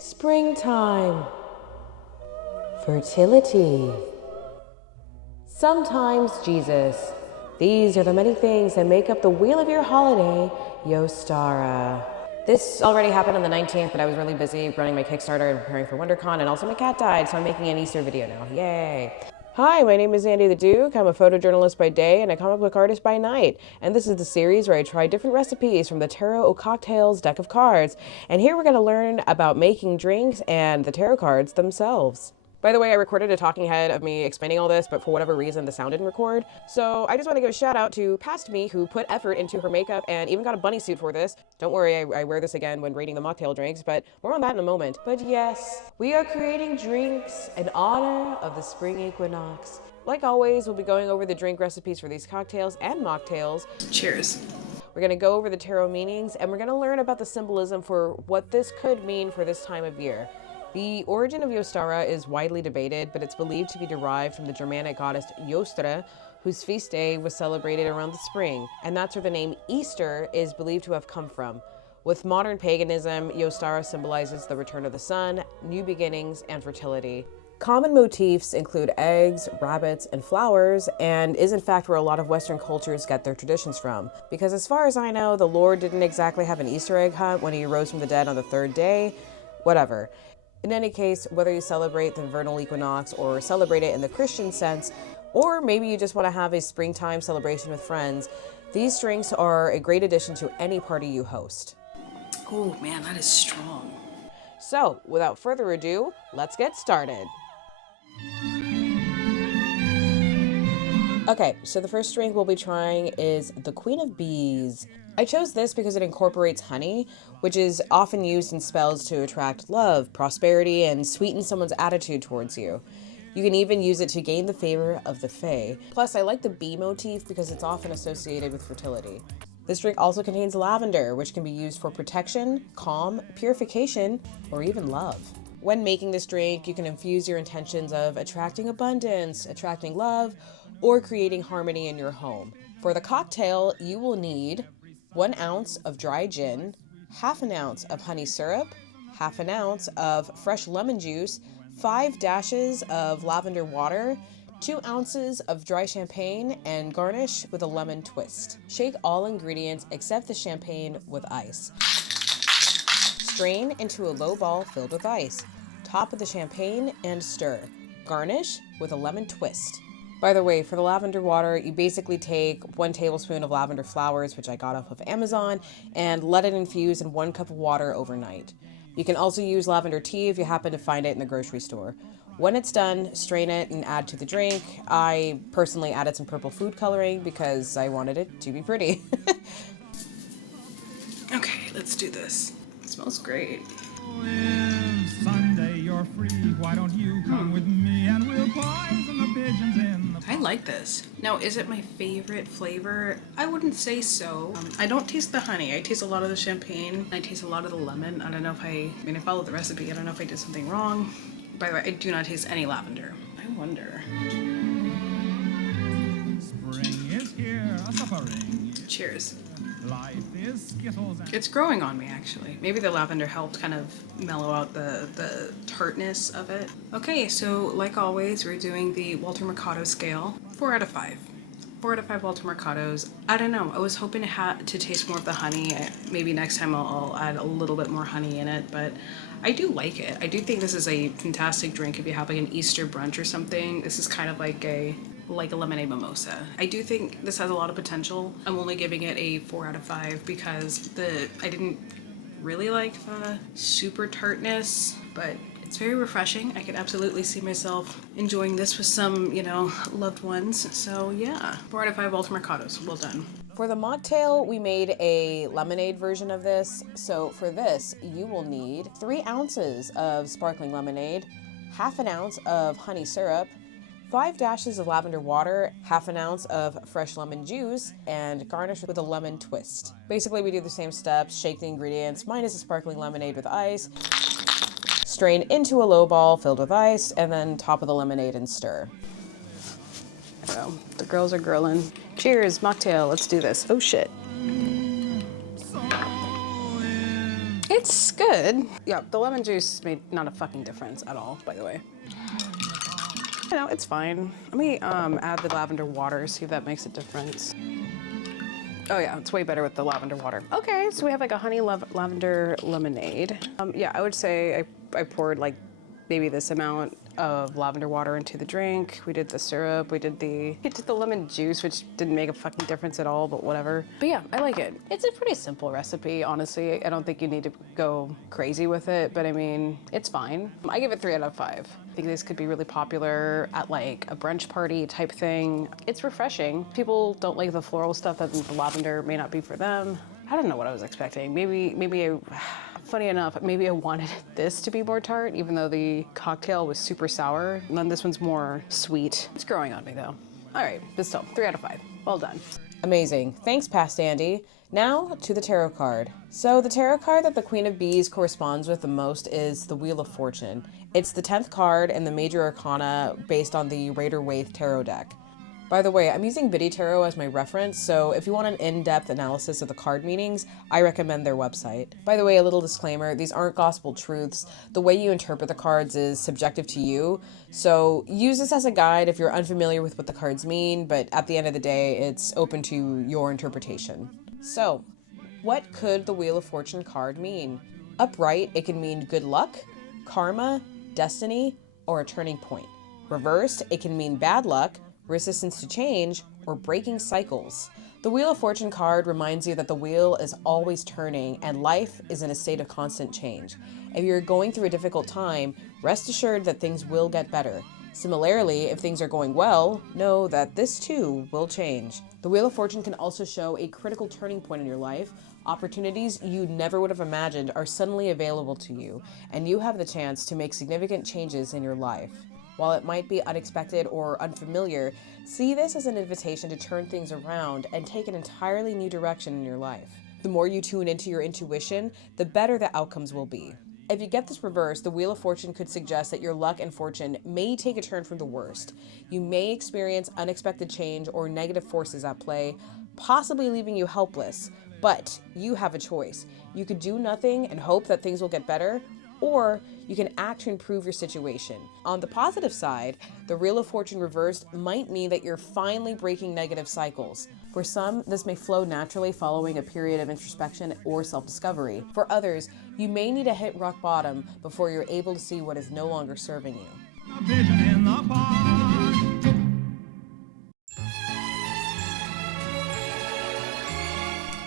Springtime. Fertility. Sometimes Jesus. These are the many things that make up the wheel of your holiday, Ostara. This already happened on the 19th, but I was really busy running my Kickstarter and preparing for WonderCon, and also my cat died, so I'm making an Easter video now. Yay! Hi, my name is Andy the Duke. I'm a photojournalist by day and a comic book artist by night. And this is the series where I try different recipes from the Tarot Cocktails deck of cards. And here we're going to learn about making drinks and the tarot cards themselves. By the way, I recorded a talking head of me explaining all this, but for whatever reason, the sound didn't record. So I just want to give a shout out to Past Me, who put effort into her makeup and even got a bunny suit for this. Don't worry, I wear this again when rating the mocktail drinks, but more on that in a moment. But yes, we are creating drinks in honor of the spring equinox. Like always, we'll be going over the drink recipes for these cocktails and mocktails. Cheers. We're going to go over the tarot meanings, and we're going to learn about the symbolism for what this could mean for this time of year. The origin of Ostara is widely debated, but it's believed to be derived from the Germanic goddess 𝑭𝒆𝒓𝒄, whose feast day was celebrated around the spring, and that's where the name Easter is believed to have come from. With modern paganism, Ostara symbolizes the return of the sun, new beginnings, and fertility. Common motifs include eggs, rabbits, and flowers, and is in fact where a lot of Western cultures get their traditions from. Because as far as I know, the Lord didn't exactly have an Easter egg hunt when he rose from the dead on the third day. Whatever. In any case, whether you celebrate the vernal equinox or celebrate it in the Christian sense, or maybe you just want to have a springtime celebration with friends, these drinks are a great addition to any party you host. Oh man, that is strong. So, without further ado, let's get started. Okay, so the first drink we'll be trying is the Queen of Bees. I chose this because it incorporates honey, which is often used in spells to attract love, prosperity, and sweeten someone's attitude towards you. You can even use it to gain the favor of the fae. Plus, I like the bee motif because it's often associated with fertility. This drink also contains lavender, which can be used for protection, calm, purification, or even love. When making this drink, you can infuse your intentions of attracting abundance, attracting love, or creating harmony in your home. For the cocktail, you will need 1 ounce of dry gin, ½ ounce of honey syrup, ½ ounce of fresh lemon juice, 5 dashes of lavender water, 2 ounces of dry champagne, and garnish with a lemon twist. Shake all ingredients except the champagne with ice. Strain into a low ball filled with ice. Top with the champagne and stir. Garnish with a lemon twist. By the way, for the lavender water, you basically take 1 tablespoon of lavender flowers, which I got off of Amazon, and let it infuse in 1 cup of water overnight. You can also use lavender tea if you happen to find it in the grocery store. When it's done, strain it and add to the drink. I personally added some purple food coloring because I wanted it to be pretty. Okay, let's do this. It smells great. If Sunday you're free, why don't you come with me and we'll poison the pigeons in the... I like this. Now, is it my favorite flavor? I wouldn't say so. I don't taste the honey. I taste a lot of the champagne. I taste a lot of the lemon. I don't know if I followed the recipe. I don't know if I did something wrong. By the way, I do not taste any lavender. I wonder. Spring is here, a suffering. Cheers. Life is Skittles and... It's growing on me, actually. Maybe the lavender helped kind of mellow out the tartness of it. Okay, so like always, we're doing the Walter Mercado scale. 4 out of 5. 4 out of 5 Walter Mercados. I don't know. I was hoping to taste more of the honey. Maybe next time I'll add a little bit more honey in it, but I do like it. I do think this is a fantastic drink if you have like an Easter brunch or something. This is kind of like a lemonade mimosa. I do think this has a lot of potential. I'm only giving it a 4 out of 5 because I didn't really like the super tartness, but it's very refreshing. I could absolutely see myself enjoying this with some, loved ones. So yeah, 4 out of 5 Walter Mercados. Well done. For the mocktail, we made a lemonade version of this. So for this, you will need 3 ounces of sparkling lemonade, ½ ounce of honey syrup, 5 dashes of lavender water, ½ ounce of fresh lemon juice, and garnish with a lemon twist. Basically, we do the same steps, shake the ingredients, minus the sparkling lemonade with ice, strain into a low ball filled with ice, and then top of the lemonade and stir. So, the girls are girling. Cheers, mocktail, let's do this. Oh shit. It's good. Yeah, the lemon juice made not a fucking difference at all, by the way. You know, it's fine. Let me add the lavender water, see if that makes a difference. Oh yeah, it's way better with the lavender water. Okay, so we have like a honey lavender lemonade. Yeah, I would say I poured like maybe this amount of lavender water into the drink. We did the syrup, we did the lemon juice, which didn't make a fucking difference at all, but whatever. But yeah, I like it. It's a pretty simple recipe, honestly. I don't think you need to go crazy with it, but I mean, it's fine. I give it 3 out of 5. I think this could be really popular at like a brunch party type thing. It's refreshing. People don't like the floral stuff, that the lavender may not be for them. I don't know what I was expecting. Funny enough, maybe I wanted this to be more tart, even though the cocktail was super sour. And then this one's more sweet. It's growing on me though. All right, but still, 3 out of 5. Well done. Amazing. Thanks, Past Andy. Now to the tarot card. So the tarot card that the Queen of Bees corresponds with the most is the Wheel of Fortune. It's the 10th card in the Major Arcana based on the Rider-Waite tarot deck. By the way, I'm using Biddy Tarot as my reference, so if you want an in-depth analysis of the card meanings, I recommend their website. By the way, a little disclaimer, these aren't gospel truths. The way you interpret the cards is subjective to you, so use this as a guide if you're unfamiliar with what the cards mean, but at the end of the day, it's open to your interpretation. So, what could the Wheel of Fortune card mean? Upright, it can mean good luck, karma, destiny, or a turning point. Reversed, it can mean bad luck, resistance to change, or breaking cycles. The Wheel of Fortune card reminds you that the wheel is always turning and life is in a state of constant change. If you're going through a difficult time, rest assured that things will get better. Similarly, if things are going well, know that this too will change. The Wheel of Fortune can also show a critical turning point in your life. Opportunities you never would have imagined are suddenly available to you, and you have the chance to make significant changes in your life. While it might be unexpected or unfamiliar, see this as an invitation to turn things around and take an entirely new direction in your life. The more you tune into your intuition, the better the outcomes will be. If you get this reversed, the Wheel of Fortune could suggest that your luck and fortune may take a turn from the worst. You may experience unexpected change or negative forces at play, possibly leaving you helpless, but you have a choice. You could do nothing and hope that things will get better, or you can act to improve your situation. On the positive side, the Wheel of Fortune reversed might mean that you're finally breaking negative cycles. For some, this may flow naturally following a period of introspection or self-discovery. For others, you may need to hit rock bottom before you're able to see what is no longer serving you. A vision in the park.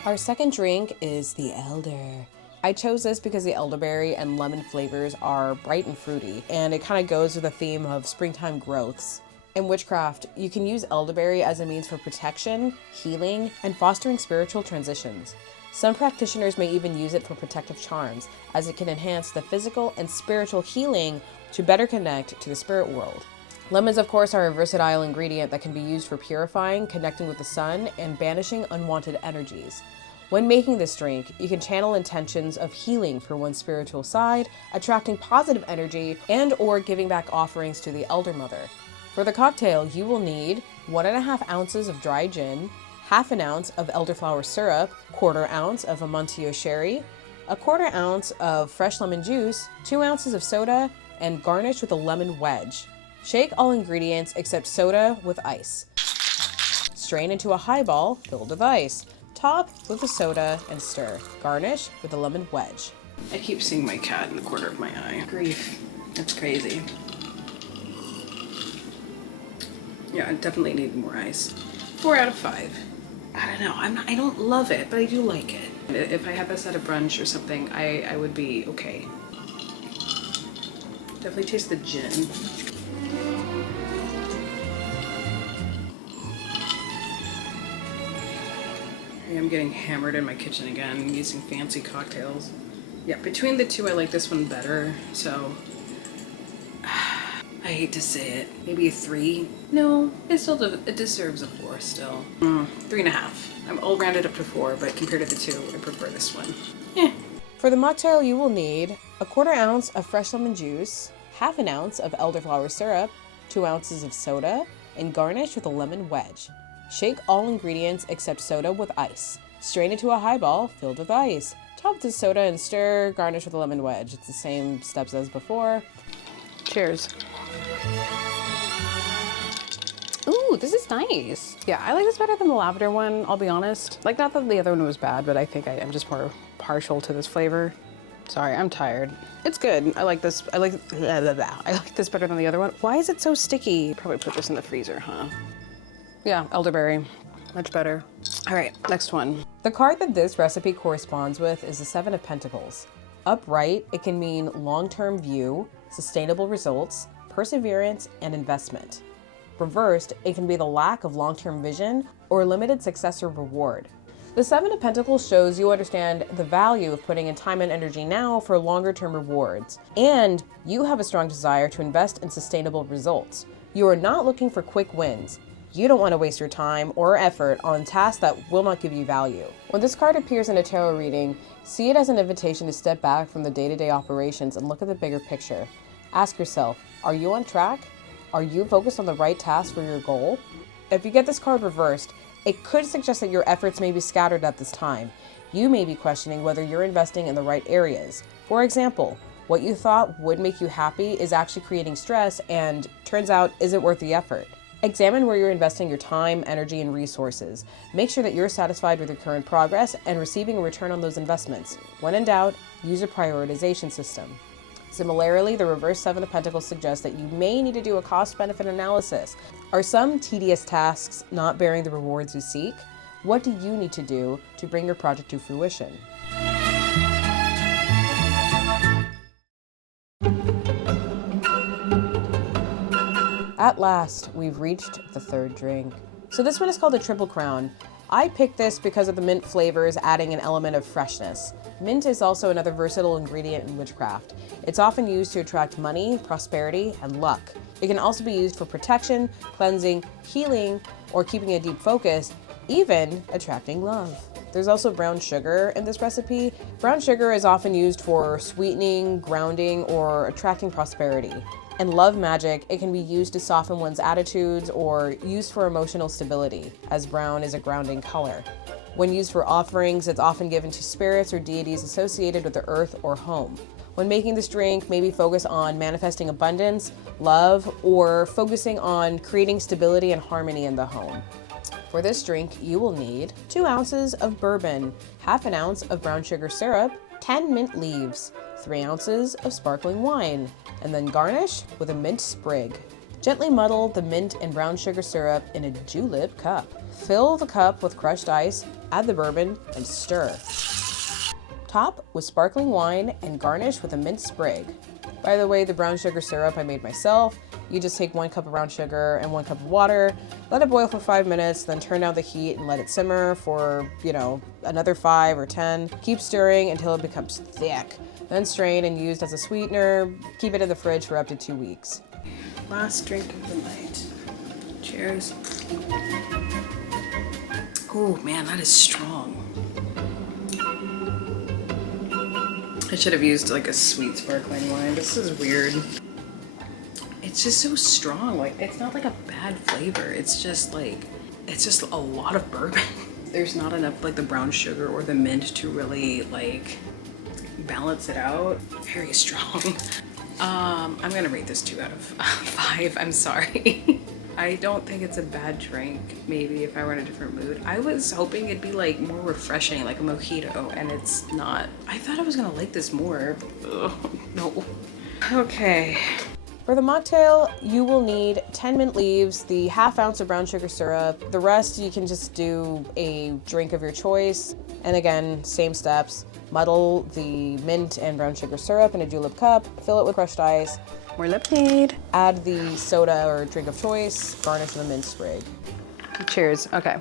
Our second drink is the Elder. I chose this because the elderberry and lemon flavors are bright and fruity, and it kind of goes with the theme of springtime growths. In witchcraft, you can use elderberry as a means for protection, healing, and fostering spiritual transitions. Some practitioners may even use it for protective charms, as it can enhance the physical and spiritual healing to better connect to the spirit world. Lemons, of course, are a versatile ingredient that can be used for purifying, connecting with the sun, and banishing unwanted energies. When making this drink, you can channel intentions of healing for one's spiritual side, attracting positive energy, and/or giving back offerings to the Elder Mother. For the cocktail, you will need 1.5 ounces of dry gin, 1/2 ounce of elderflower syrup, 1/4 ounce of Amontillado sherry, 1/4 ounce of fresh lemon juice, 2 ounces of soda, and garnish with a lemon wedge. Shake all ingredients except soda with ice. Strain into a highball filled with ice. Top with the soda and stir. Garnish with a lemon wedge. I keep seeing my cat in the corner of my eye. Grief. That's crazy. Yeah, I definitely need more ice. 4 out of 5. I don't know. I don't love it, but I do like it. If I had this at a brunch or something, I would be okay. Definitely taste the gin. I'm getting hammered in my kitchen again, using fancy cocktails. Yeah, between the two, I like this one better, so I hate to say it. Maybe a 3? No, it deserves a 4 still. 3.5. I'm all rounded up to 4, but compared to the 2, I prefer this one. For the mocktail, you will need 1/4 ounce of fresh lemon juice, 1/2 ounce of elderflower syrup, 2 ounces of soda, and garnish with a lemon wedge. Shake all ingredients except soda with ice. Strain into a highball filled with ice. Top the soda and stir, garnish with a lemon wedge. It's the same steps as before. Cheers. Ooh, this is nice. Yeah, I like this better than the lavender one, I'll be honest. Like, not that the other one was bad, but I think I'm just more partial to this flavor. Sorry, I'm tired. It's good. I like this. I like this better than the other one. Why is it so sticky? Probably put this in the freezer, huh? Yeah, elderberry. Much better. All right, next one. The card that this recipe corresponds with is the Seven of Pentacles. Upright, it can mean long-term view, sustainable results, perseverance, and investment. Reversed, it can be the lack of long-term vision or limited success or reward. The Seven of Pentacles shows you understand the value of putting in time and energy now for longer-term rewards, and you have a strong desire to invest in sustainable results. You are not looking for quick wins. You don't want to waste your time or effort on tasks that will not give you value. When this card appears in a tarot reading, see it as an invitation to step back from the day-to-day operations and look at the bigger picture. Ask yourself, are you on track? Are you focused on the right task for your goal? If you get this card reversed, it could suggest that your efforts may be scattered at this time. You may be questioning whether you're investing in the right areas. For example, what you thought would make you happy is actually creating stress and turns out isn't worth the effort. Examine where you're investing your time, energy, and resources. Make sure that you're satisfied with your current progress and receiving a return on those investments. When in doubt, use a prioritization system. Similarly, the reverse Seven of Pentacles suggests that you may need to do a cost-benefit analysis. Are some tedious tasks not bearing the rewards you seek? What do you need to do to bring your project to fruition? At last, we've reached the third drink. So this one is called a Triple Crown. I picked this because of the mint flavors adding an element of freshness. Mint is also another versatile ingredient in witchcraft. It's often used to attract money, prosperity, and luck. It can also be used for protection, cleansing, healing, or keeping a deep focus, even attracting love. There's also brown sugar in this recipe. Brown sugar is often used for sweetening, grounding, or attracting prosperity. In love magic, it can be used to soften one's attitudes or used for emotional stability, as brown is a grounding color. When used for offerings, it's often given to spirits or deities associated with the earth or home. When making this drink, maybe focus on manifesting abundance, love, or focusing on creating stability and harmony in the home. For this drink, you will need 2 ounces of bourbon, half an ounce of brown sugar syrup, 10 mint leaves, 3 ounces of sparkling wine, and then garnish with a mint sprig. Gently muddle the mint and brown sugar syrup in a julep cup. Fill the cup with crushed ice, add the bourbon, and stir. Top with sparkling wine and garnish with a mint sprig. By the way, the brown sugar syrup I made myself. You just take 1 cup of brown sugar and 1 cup of water, let it boil for 5 minutes, then turn down the heat and let it simmer for, another 5 or 10. Keep stirring until it becomes thick. Then strain and used as a sweetener. Keep it in the fridge for up to 2 weeks. Last drink of the night. Cheers. Oh man, that is strong. I should have used like a sweet sparkling wine. This is weird. It's just so strong. Like, it's not like a bad flavor. It's just a lot of bourbon. There's not enough like the brown sugar or the mint to really like balance it out. Very strong. I'm gonna rate this 2 out of 5. I'm sorry. I don't think it's a bad drink. Maybe if I were in a different mood. I was hoping it'd be like more refreshing, like a mojito, and it's not. I thought I was gonna like this more. Ugh, no. Okay. For the mocktail, you will need 10 mint leaves, the half ounce of brown sugar syrup. The rest, you can just do a drink of your choice. And again, same steps. Muddle the mint and brown sugar syrup in a julep cup, fill it with crushed ice, more lemonade, add the soda or drink of choice, garnish with a mint sprig. Cheers. Okay.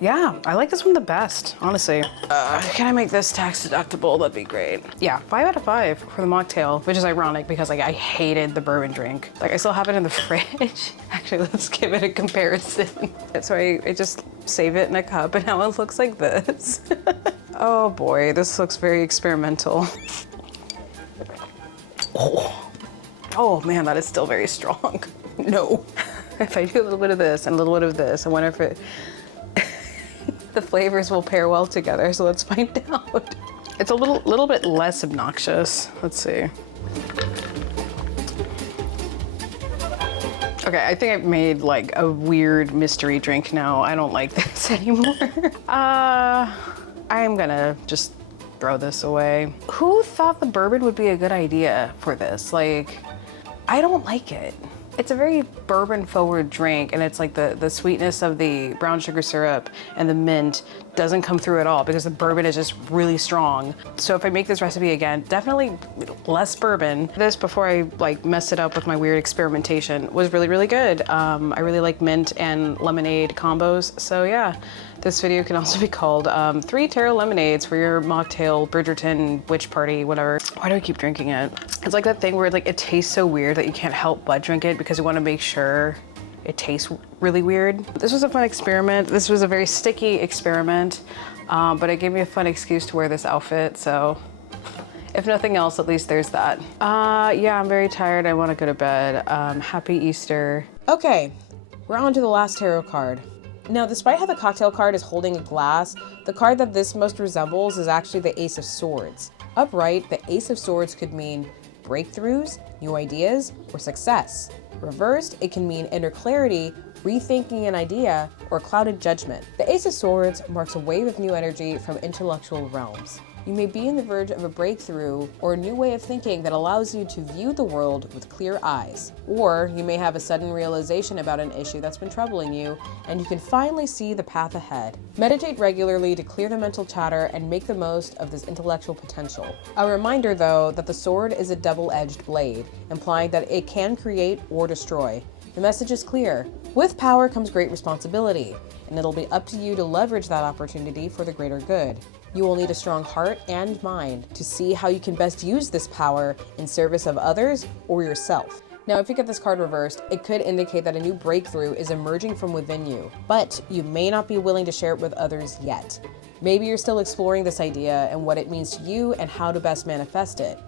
Yeah, I like this one the best, honestly. Can I make this tax deductible? That'd be great. Yeah, 5 out of 5 for the mocktail, which is ironic because like I hated the bourbon drink. Like I still have it in the fridge. Actually, let's give it a comparison. So I just save it in a cup and now it looks like this. Oh boy, this looks very experimental. Oh man, that is still very strong. No. If I do a little bit of this and a little bit of this, I wonder if the flavors will pair well together, so let's find out. It's a little bit less obnoxious. Let's see. Okay, I think I've made like a weird mystery drink now. I don't like this anymore. I'm gonna just throw this away. Who thought the bourbon would be a good idea for this? Like, I don't like it. It's a very bourbon forward drink, and it's like the sweetness of the brown sugar syrup and the mint doesn't come through at all because the bourbon is just really strong. So if I make this recipe again, definitely less bourbon. This, before I like messed it up with my weird experimentation, was really, really good. I really like mint and lemonade combos. So yeah, this video can also be called 3 tarot lemonades for your mocktail, Bridgerton, witch party, whatever. Why do I keep drinking it? It's like that thing where like it tastes so weird that you can't help but drink it because you want to make sure it tastes really weird. This was a fun experiment. This was a very sticky experiment, but it gave me a fun excuse to wear this outfit. So if nothing else, at least there's that. Yeah, I'm very tired. I want to go to bed. Happy Easter. Okay, we're on to the last tarot card. Now, despite how the cocktail card is holding a glass, the card that this most resembles is actually the Ace of Swords. Upright, the Ace of Swords could mean breakthroughs, new ideas, or success. Reversed, it can mean inner clarity, rethinking an idea, or clouded judgment. The Ace of Swords marks a wave of new energy from intellectual realms. You may be on the verge of a breakthrough or a new way of thinking that allows you to view the world with clear eyes. Or you may have a sudden realization about an issue that's been troubling you, and you can finally see the path ahead. Meditate regularly to clear the mental chatter and make the most of this intellectual potential. A reminder, though, that the sword is a double-edged blade, implying that it can create or destroy. The message is clear. With power comes great responsibility, and it'll be up to you to leverage that opportunity for the greater good. You will need a strong heart and mind to see how you can best use this power in service of others or yourself. Now, if you get this card reversed, it could indicate that a new breakthrough is emerging from within you, but you may not be willing to share it with others yet. Maybe you're still exploring this idea and what it means to you and how to best manifest it.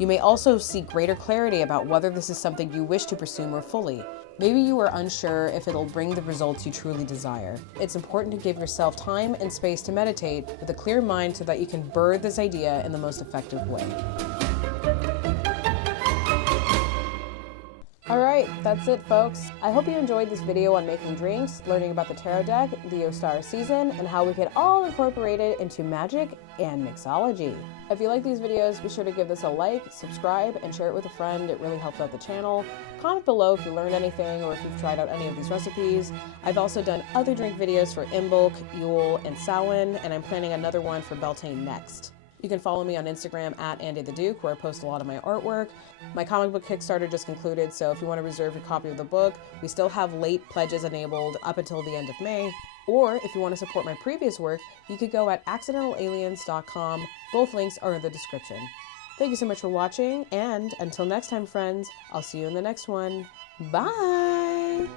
You may also seek greater clarity about whether this is something you wish to pursue more fully. Maybe you are unsure if it'll bring the results you truly desire. It's important to give yourself time and space to meditate with a clear mind so that you can birth this idea in the most effective way. Alright, that's it, folks. I hope you enjoyed this video on making drinks, learning about the tarot deck, the Ostara season, and how we can all incorporate it into magic and mixology. If you like these videos, be sure to give this a like, subscribe, and share it with a friend. It really helps out the channel. Comment below if you learned anything or if you've tried out any of these recipes. I've also done other drink videos for Imbolc, Yule, and Samhain, and I'm planning another one for Beltane next. You can follow me on Instagram at Andy the Duke, where I post a lot of my artwork. My comic book Kickstarter just concluded, so if you want to reserve your copy of the book, we still have late pledges enabled up until the end of May. Or if you want to support my previous work, you could go at accidentalaliens.com. Both links are in the description. Thank you so much for watching, and until next time, friends, I'll see you in the next one. Bye!